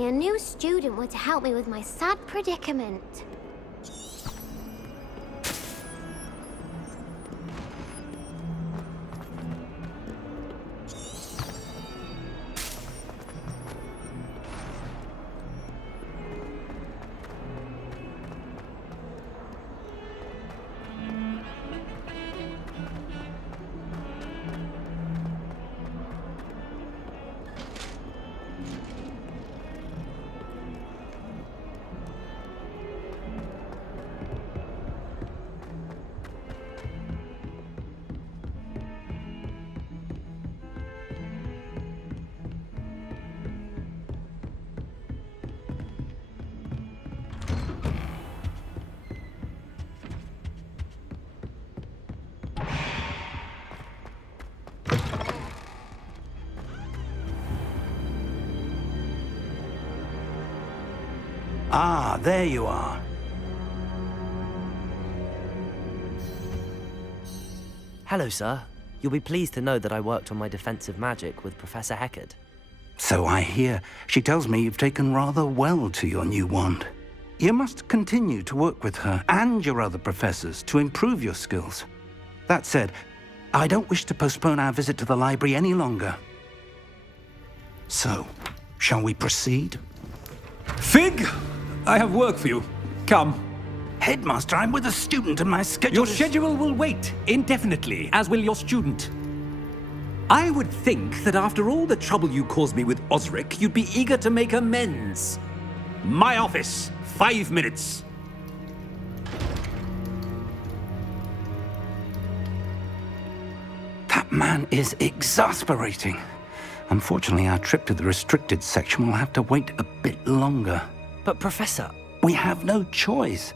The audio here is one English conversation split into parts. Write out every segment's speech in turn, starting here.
only a new student were to help me with my sad predicament. Ah, there you are. Hello, sir. You'll be pleased to know that I worked on my defensive magic with Professor Heckard. So I hear. She tells me you've taken rather well to your new wand. You must continue to work with her and your other professors to improve your skills. That said, I don't wish to postpone our visit to the library any longer. So, shall we proceed? Fig! I have work for you. Come. Headmaster, I'm with a student and my schedule Your is... schedule will wait indefinitely, as will your student. I would think that after all the trouble you caused me with Osric, you'd be eager to make amends. My office, 5 minutes. That man is exasperating. Unfortunately, our trip to the restricted section will have to wait a bit longer. But, Professor... We have no choice.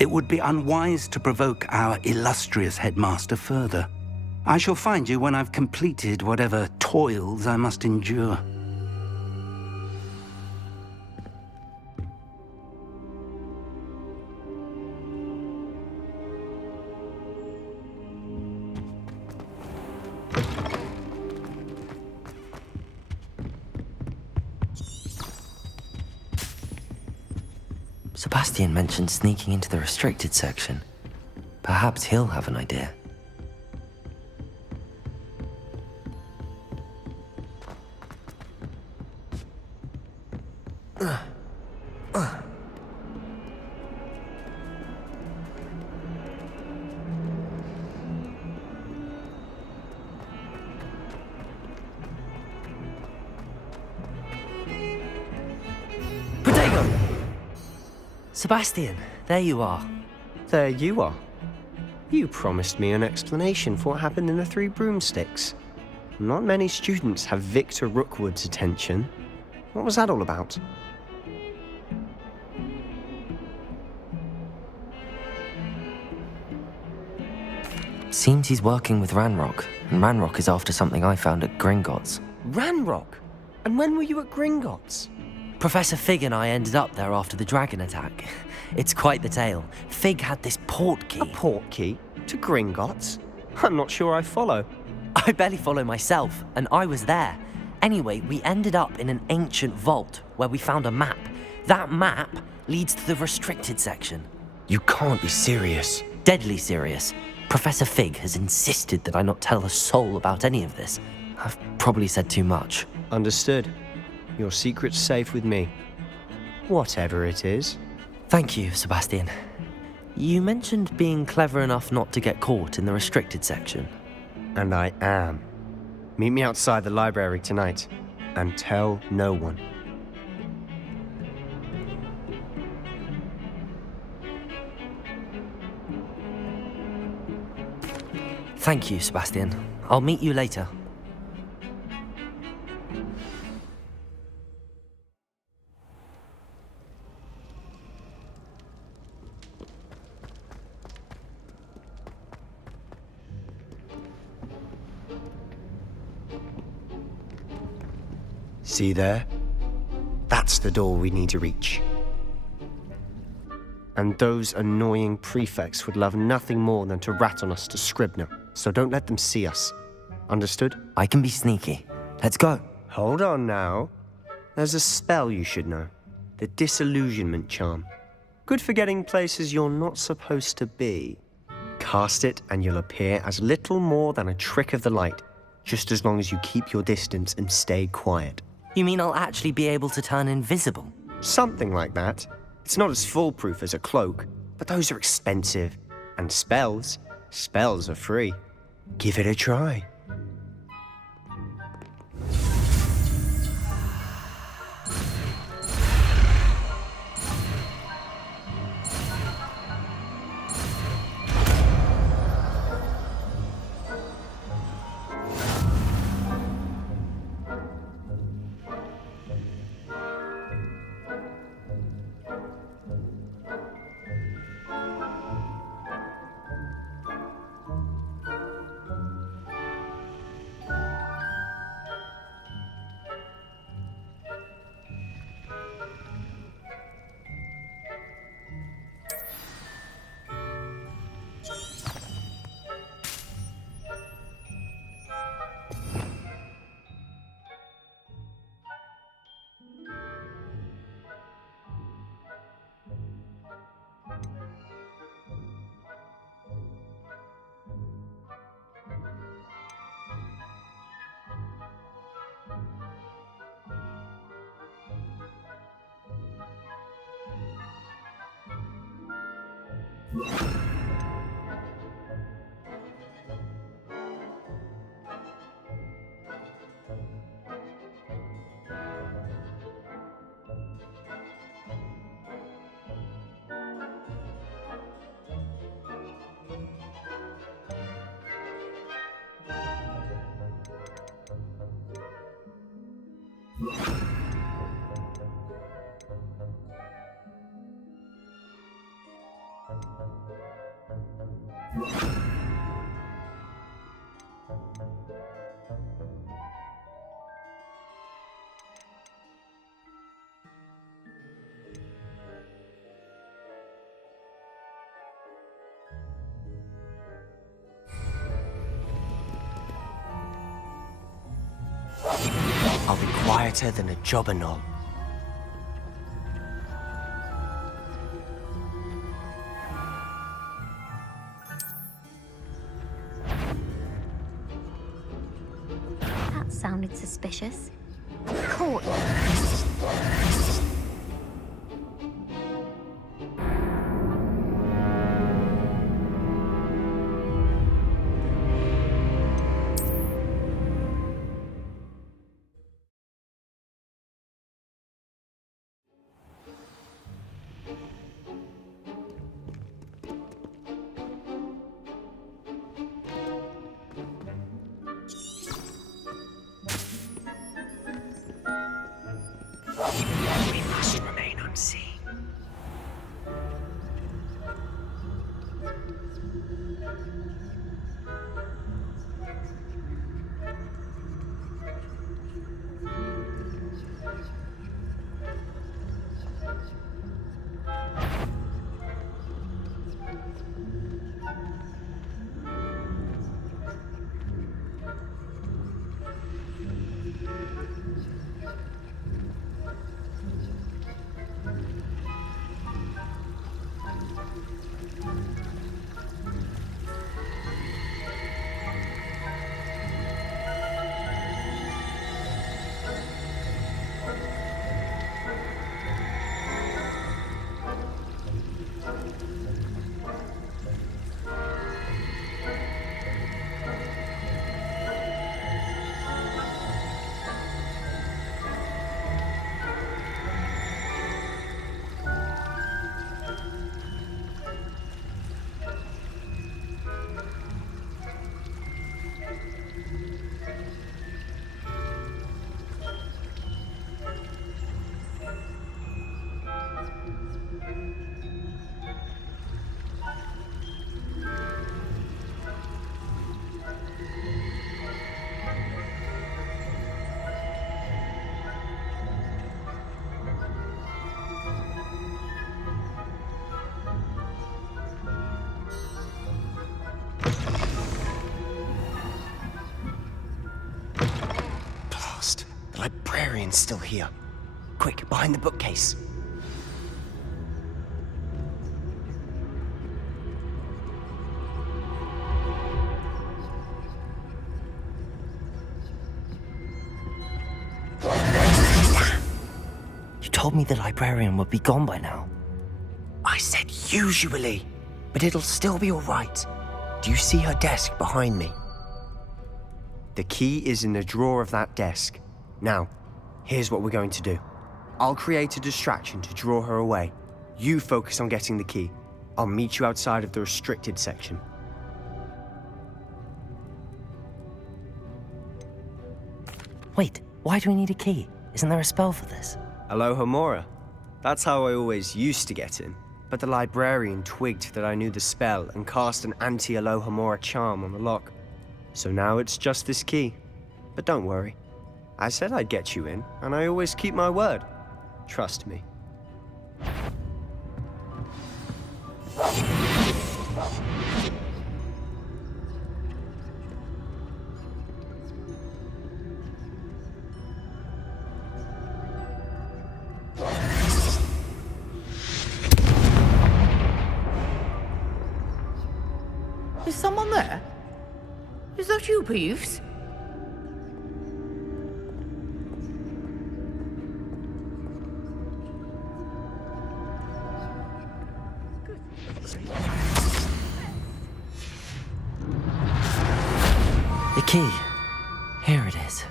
It would be unwise to provoke our illustrious headmaster further. I shall find you when I've completed whatever toils I must endure. Sebastian mentioned sneaking into the restricted section. Perhaps he'll have an idea. Sebastian, there you are. There you are. You promised me an explanation for what happened in the Three Broomsticks. Not many students have Victor Rookwood's attention. What was that all about? Seems he's working with Ranrock, and Ranrock is after something I found at Gringotts. Ranrock? And when were you at Gringotts? Professor Fig and I ended up there after the dragon attack. It's quite the tale. Fig had this port key. A port key? To Gringotts? I'm not sure I follow. I barely follow myself, and I was there. Anyway, we ended up in an ancient vault where we found a map. That map leads to the restricted section. You can't be serious. Deadly serious. Professor Fig has insisted that I not tell a soul about any of this. I've probably said too much. Understood. Your secret's safe with me. Whatever it is. Thank you, Sebastian. You mentioned being clever enough not to get caught in the restricted section. And I am. Meet me outside the library tonight, and tell no one. Thank you, Sebastian. I'll meet you later. See there? That's the door we need to reach. And those annoying prefects would love nothing more than to rat on us to Scribner, so don't let them see us. Understood? I can be sneaky. Let's go. Hold on now. There's a spell you should know. The Disillusionment Charm. Good for getting places you're not supposed to be. Cast it and you'll appear as little more than a trick of the light, just as long as you keep your distance and stay quiet. You mean I'll actually be able to turn invisible? Something like that. It's not as foolproof as a cloak, but those are expensive. And spells are free. Give it a try. I'll be quieter than a jobberknoll. That sounded suspicious. Caught you. We must remain unseen. Blast! The librarian's still here. Quick, behind the bookcase. You told me the librarian would be gone by now. I said usually, but it'll still be all right. Do you see her desk behind me? The key is in the drawer of that desk. Now, here's what we're going to do. I'll create a distraction to draw her away. You focus on getting the key. I'll meet you outside of the restricted section. Wait, why do we need a key? Isn't there a spell for this? Alohomora. That's how I always used to get in. But the librarian twigged that I knew the spell and cast an anti-Alohomora charm on the lock. So now it's just this key. But don't worry. I said I'd get you in, and I always keep my word. Trust me. Is someone there? Is that you, Peeves? The key. Here it is.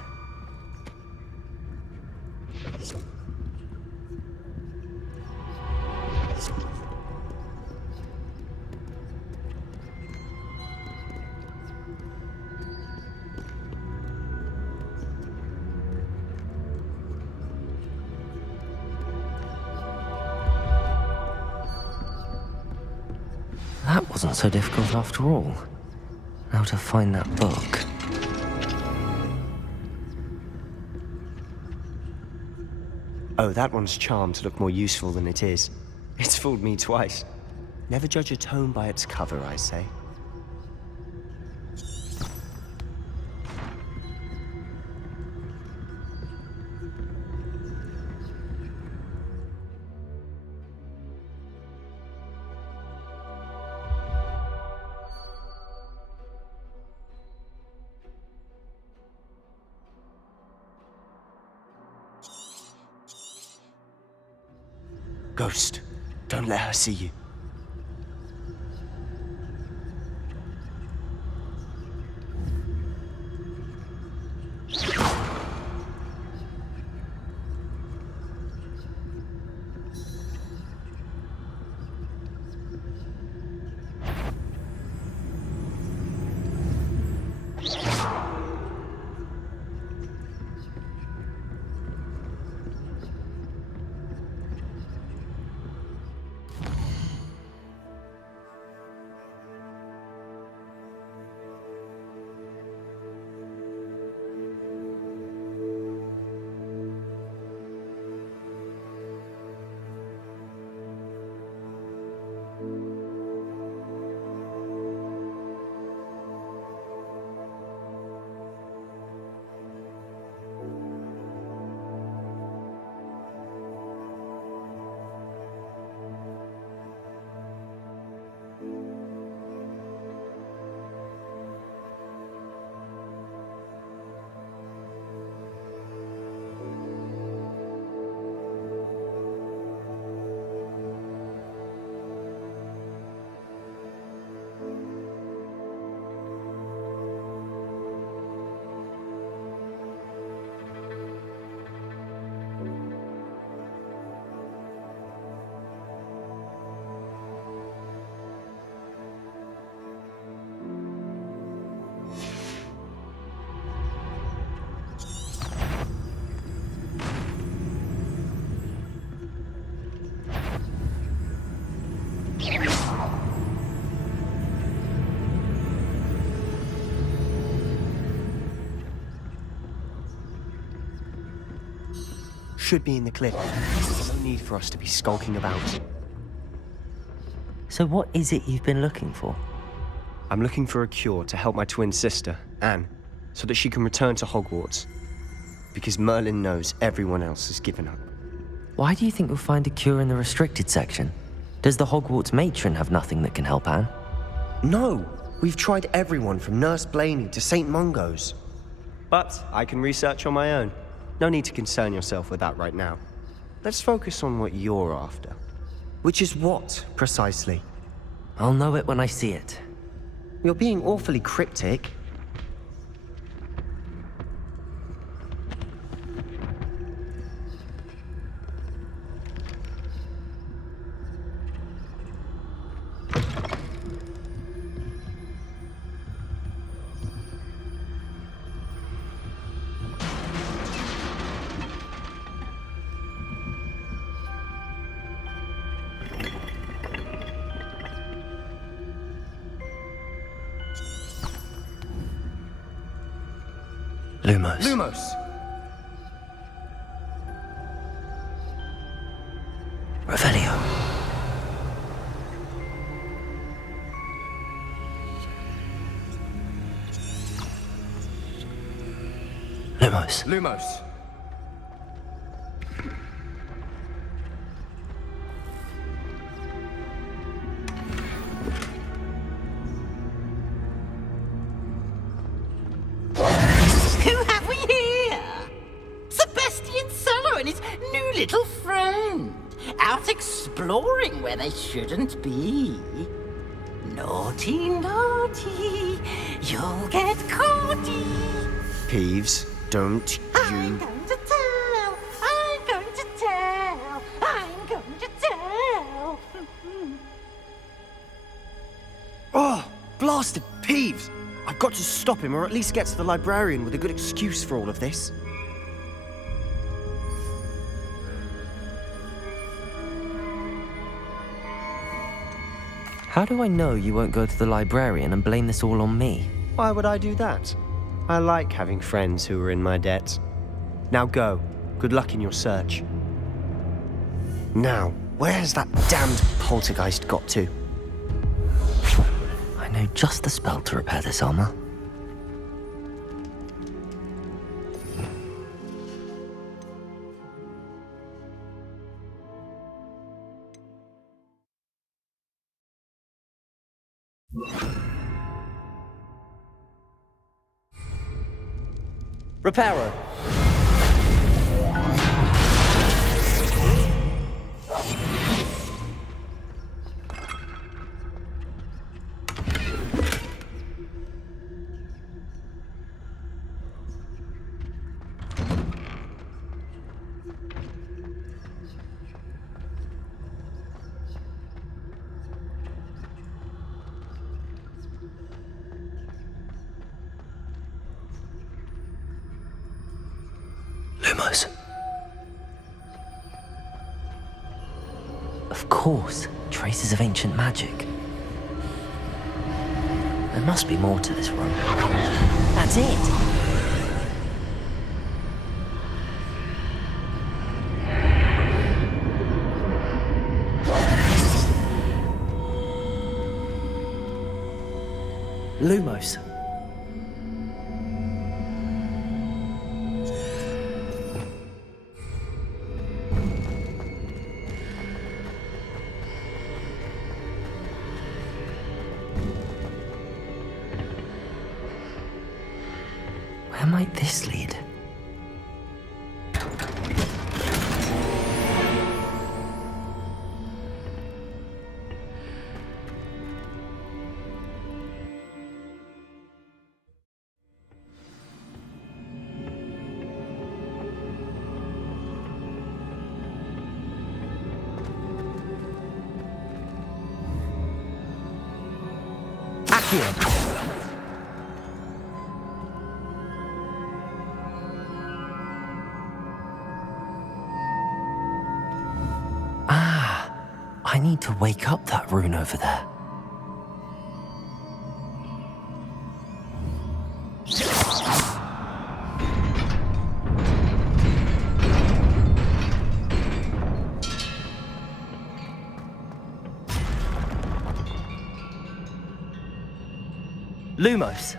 That wasn't so difficult after all. Now to find that book. Oh, that one's charmed to look more useful than it is. It's fooled me twice. Never judge a tome by its cover, I say. Ghost, don't let her see you. Should be in the cliff. There's no need for us to be skulking about. So what is it you've been looking for? I'm looking for a cure to help my twin sister, Anne, so that she can return to Hogwarts. Because Merlin knows everyone else has given up. Why do you think you'll find a cure in the restricted section? Does the Hogwarts matron have nothing that can help Anne? No, we've tried everyone from Nurse Blaney to St. Mungo's. But I can research on my own. No need to concern yourself with that right now. Let's focus on what you're after. Which is what, precisely? I'll know it when I see it. You're being awfully cryptic. Lumos. Lumos! Revelio. Lumos. Lumos. Who have we here? Sebastian Cello and his new little friend. Out exploring where they shouldn't be. Naughty, naughty. You'll get caughty. Peeves, don't I'm you... going to tell. I'm going to tell. I'm going to tell. Oh, blasted Peeves! I've got to stop him, or at least get to the librarian with a good excuse for all of this. How do I know you won't go to the librarian and blame this all on me? Why would I do that? I like having friends who are in my debt. Now go. Good luck in your search. Now, where's that damned poltergeist got to? I know just the spell to repair this armor. Reparo. Lumos. Of course, traces of ancient magic. There must be more to this room. That's it! Lumos. Where might this lead? Accio. I need to wake up that rune over there. Lumos.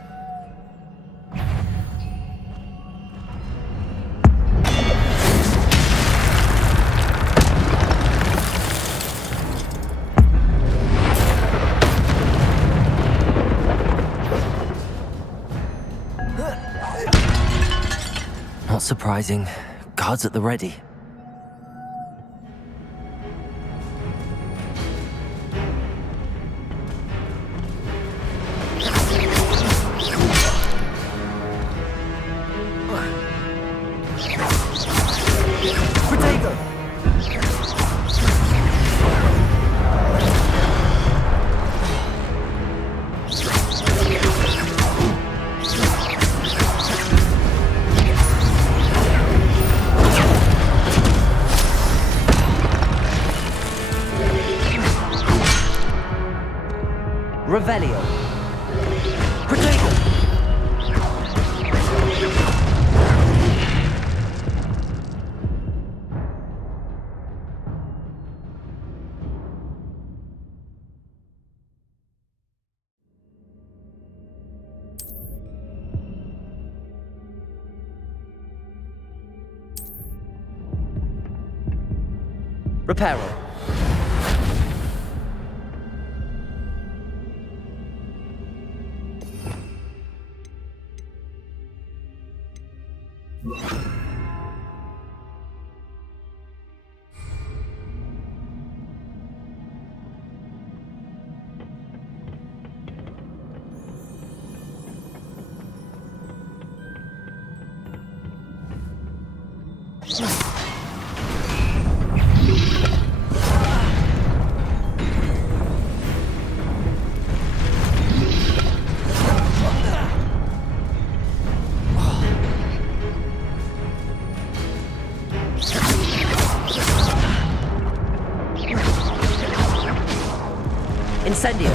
Not surprising. Guards at the ready. Revelio. Protego! Reparo. Incendio.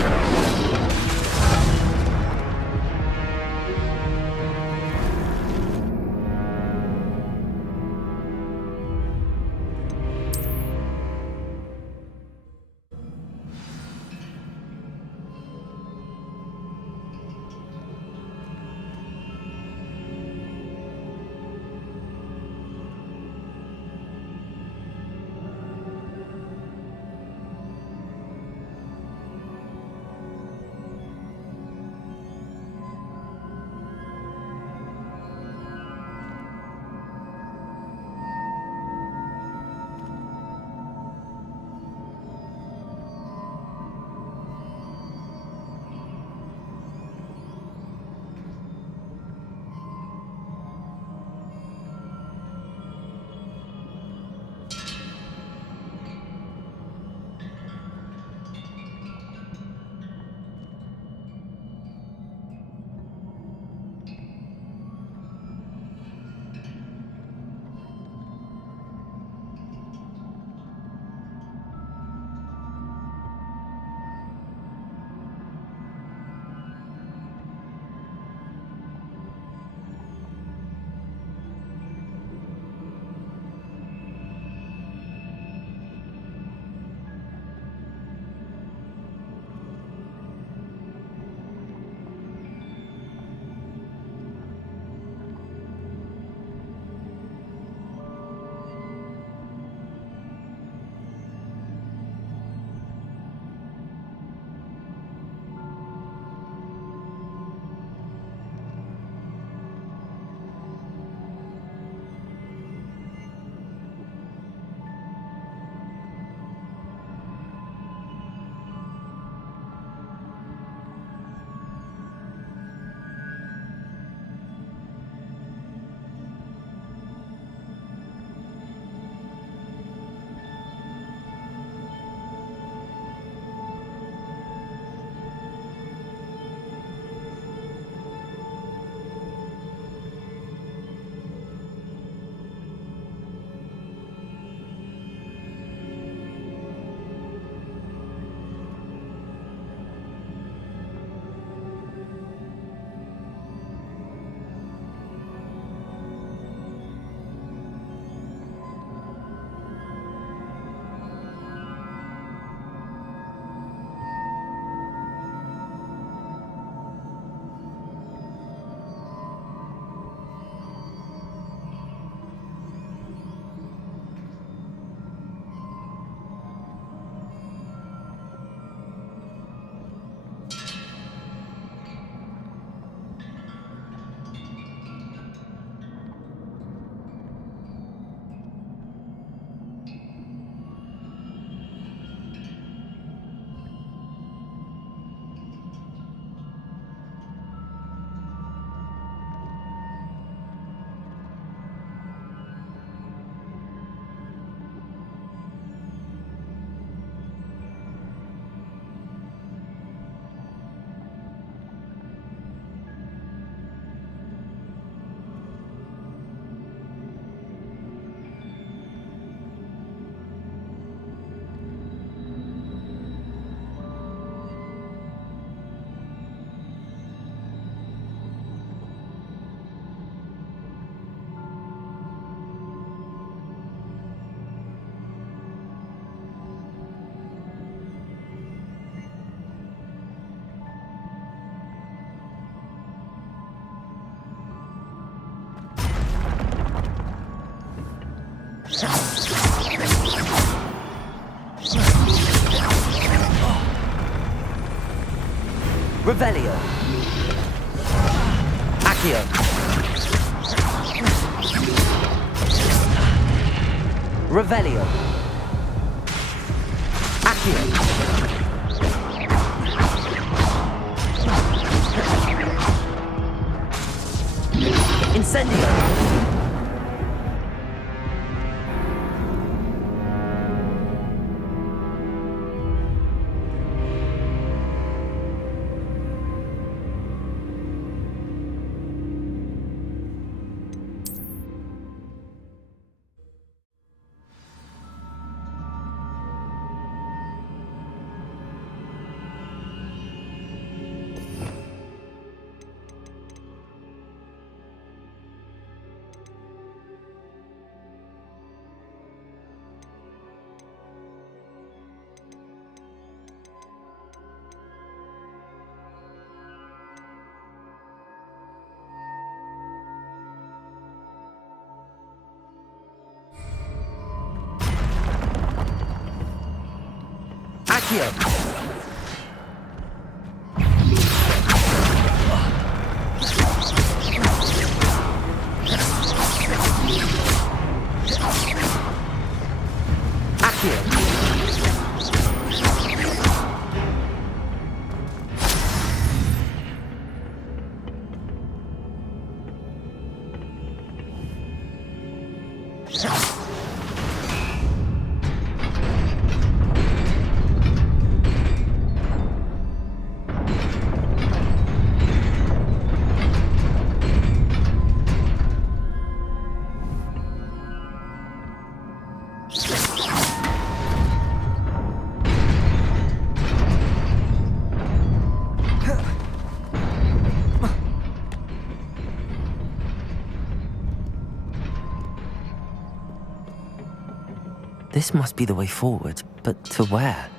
Revelio. Accio. Revelio. Accio. Incendio. Accio. This must be the way forward, but to where?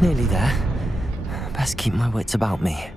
Nearly there. Best keep my wits about me.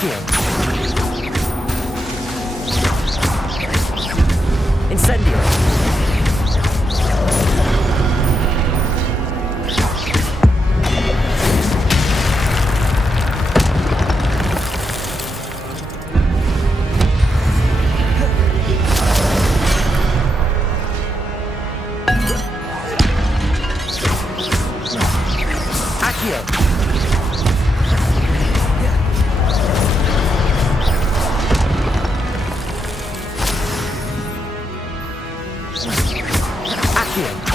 Accio. Incendio. Accio. Accio.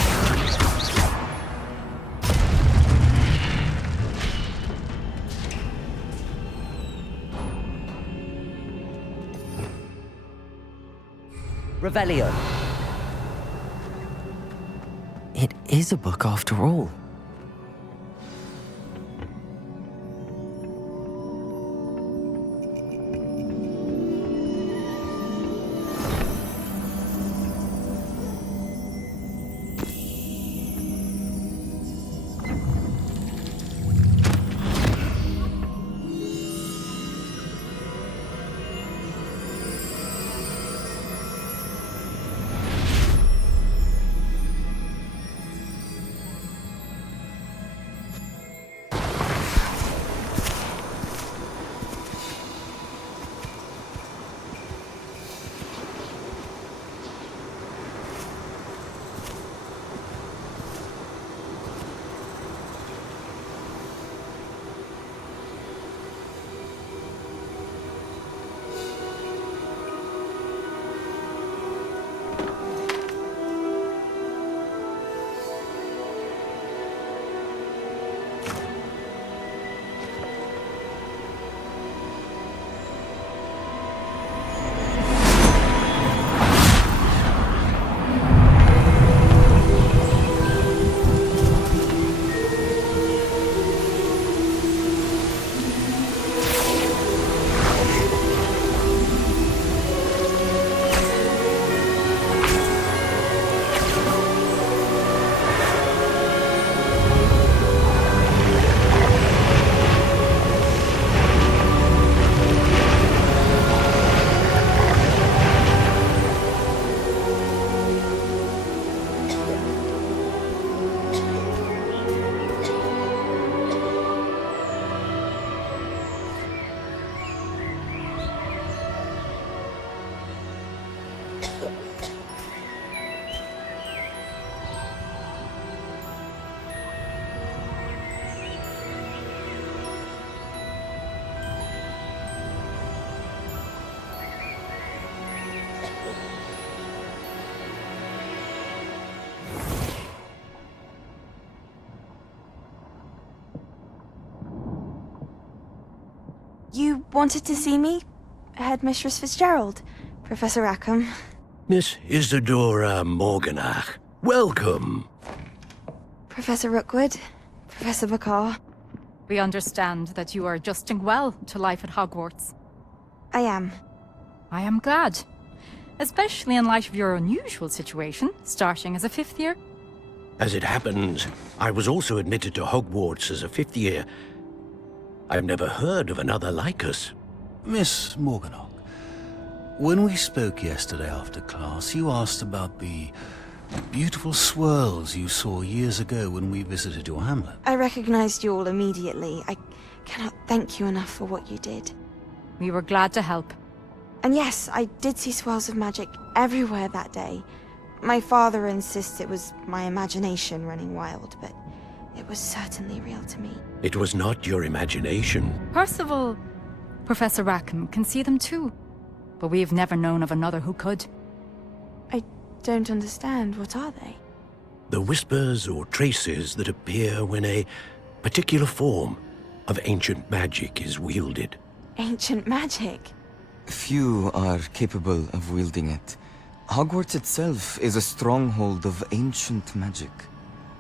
Revelio. It is a book after all. You wanted to see me? Headmistress Fitzgerald, Professor Rackham. Miss Isadora Morganach, welcome. Professor Rookwood, Professor Bakar. We understand that you are adjusting well to life at Hogwarts. I am. I am glad. Especially in light of your unusual situation, starting as a fifth year. As it happens, I was also admitted to Hogwarts as a fifth year. I've never heard of another like us. Miss Morganach, when we spoke yesterday after class, you asked about the beautiful swirls you saw years ago when we visited your hamlet. I recognized you all immediately. I cannot thank you enough for what you did. We were glad to help. And yes, I did see swirls of magic everywhere that day. My father insists it was my imagination running wild, but it was certainly real to me. It was not your imagination. Percival, Professor Rackham can see them too. But we've never known of another who could. I don't understand. What are they? The whispers or traces that appear when a particular form of ancient magic is wielded. Ancient magic? Few are capable of wielding it. Hogwarts itself is a stronghold of ancient magic.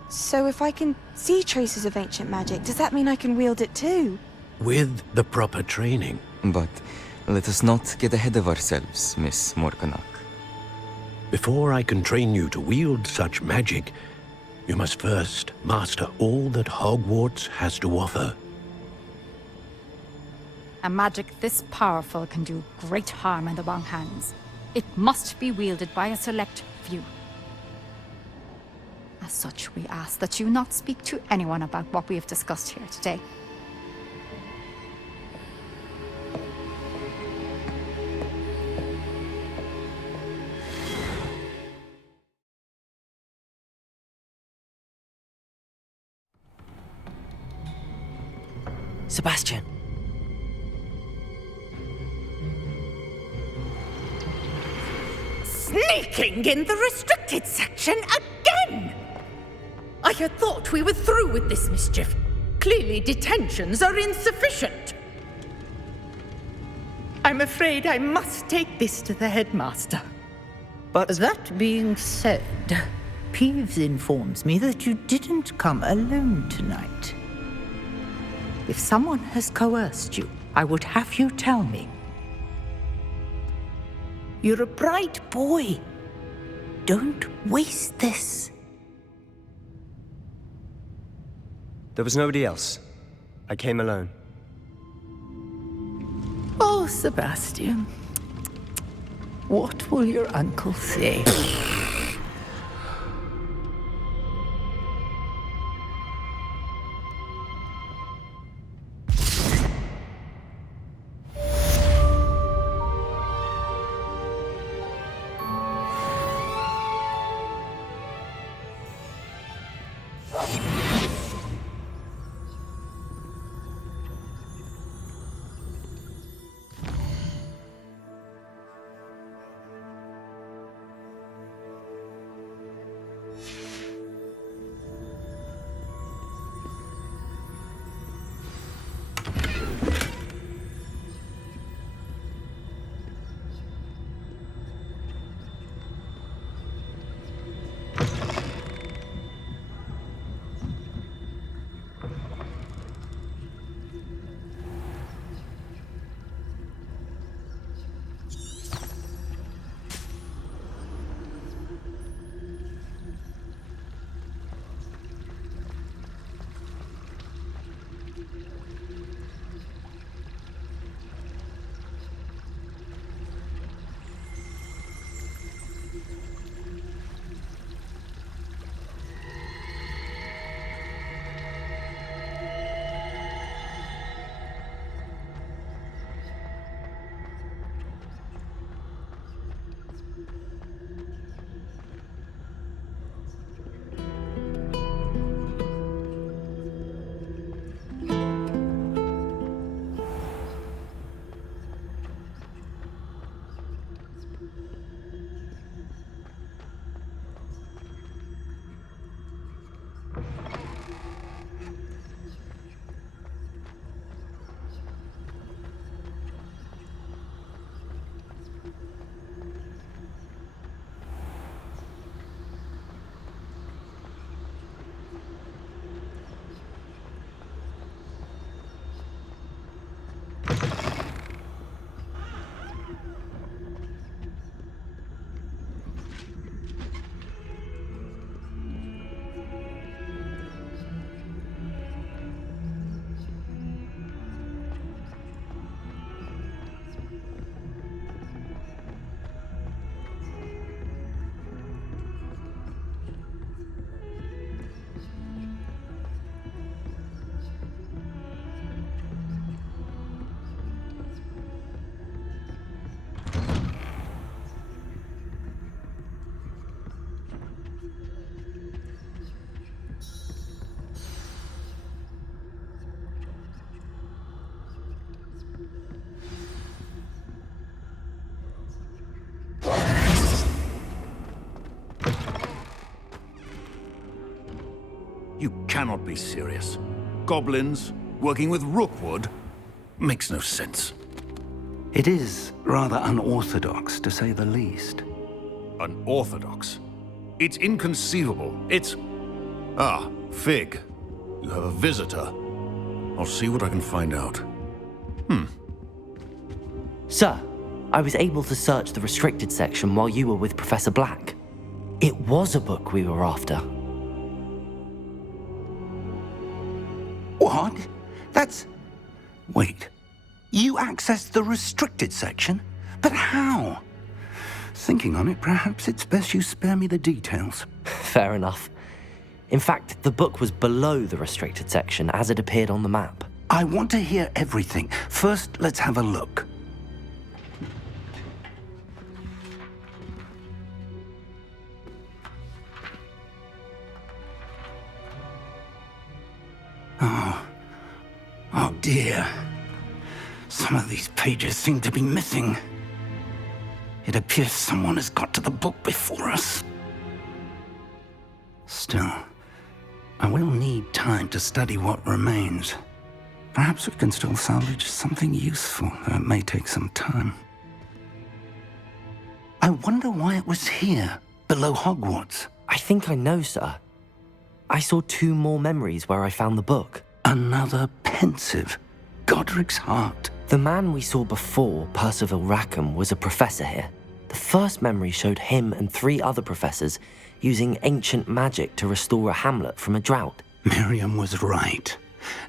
So if I can see traces of ancient magic, does that mean I can wield it too? With the proper training. But let us not get ahead of ourselves, Miss Morganach. Before I can train you to wield such magic, you must first master all that Hogwarts has to offer. A magic this powerful can do great harm in the wrong hands. It must be wielded by a select few. As such, we ask that you not speak to anyone about what we have discussed here today. Sebastian. Sneaking in the restricted section again! I had thought we were through with this mischief. Clearly detentions are insufficient. I'm afraid I must take this to the headmaster. But That being said, Peeves informs me that you didn't come alone tonight. If someone has coerced you, I would have you tell me. You're a bright boy. Don't waste this. there was nobody else. I came alone. Oh, Sebastian. What will your uncle say? You cannot be serious. Goblins working with Rookwood makes no sense. It is rather unorthodox, to say the least. Unorthodox? It's inconceivable. It's... Ah, Fig. You have a visitor. I'll see what I can find out. Sir, I was able to search the restricted section while you were with Professor Black. It was a book we were after. What? That's... Wait. You accessed the restricted section? But how? Thinking on it, perhaps it's best you spare me the details. Fair enough. In fact, the book was below the restricted section as it appeared on the map. I want to hear everything. First, let's have a look. Oh dear. Some of these pages seem to be missing. It appears someone has got to the book before us. Still, I will need time to study what remains. Perhaps we can still salvage something useful, though it may take some time. I wonder why it was here, below Hogwarts. I think I know, sir. I saw 2 more memories where I found the book. Another pensive. Godric's heart. The man we saw before, Percival Rackham, was a professor here. The first memory showed him and 3 other professors using ancient magic to restore a hamlet from a drought. Miriam was right.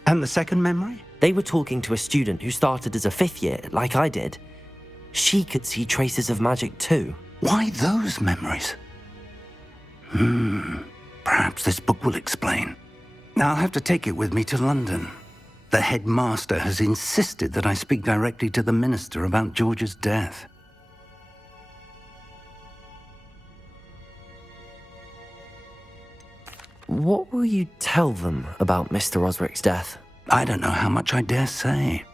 And the second memory? They were talking to a student who started as a 5th year, like I did. She could see traces of magic too. Why those memories? Perhaps this book will explain. Now I'll have to take it with me to London. The headmaster has insisted that I speak directly to the minister about George's death. What will you tell them about Mr. Osric's death? I don't know how much I dare say.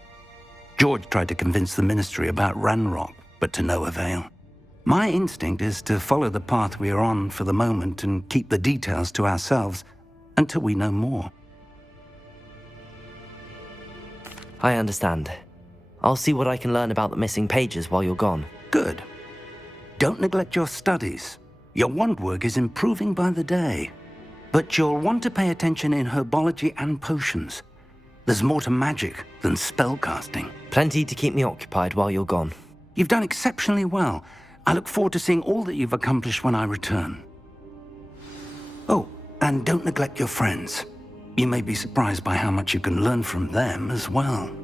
George tried to convince the ministry about Ranrock, but to no avail. My instinct is to follow the path we are on for the moment and keep the details to ourselves until we know more. I understand. I'll see what I can learn about the missing pages while you're gone. Good. Don't neglect your studies. Your wand work is improving by the day. But you'll want to pay attention in herbology and potions. There's more to magic than spellcasting. Plenty to keep me occupied while you're gone. You've done exceptionally well. I look forward to seeing all that you've accomplished when I return. Oh, and don't neglect your friends. You may be surprised by how much you can learn from them as well.